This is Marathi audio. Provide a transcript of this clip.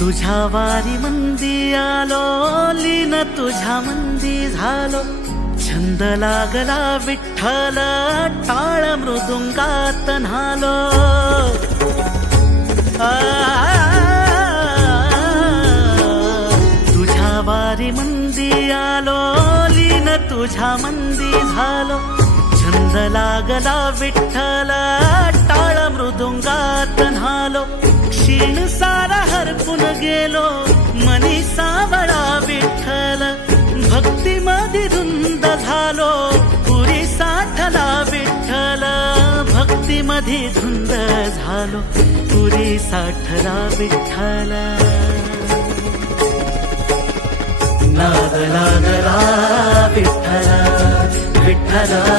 तुझ्या वारी मंदी आलो लीन तुझ्या मंदी झालो छंद लागला विठ्ठल टाळ मृदुंगात न्हालो तुझ्या वारी मंदी आलो लीन तुझ्या मंदी झालो छंद लागला विठ्ठल टाळ क्षीण सारा हरपून गेलो मनी सावळा विठ्ठल भक्ती मधी धुंद झालो पुरी साठला विठ्ठल भक्ती मधी धुंद झालो पुरी साठला विठ्ठल नाद लागला विठ्ठल विठ्ठला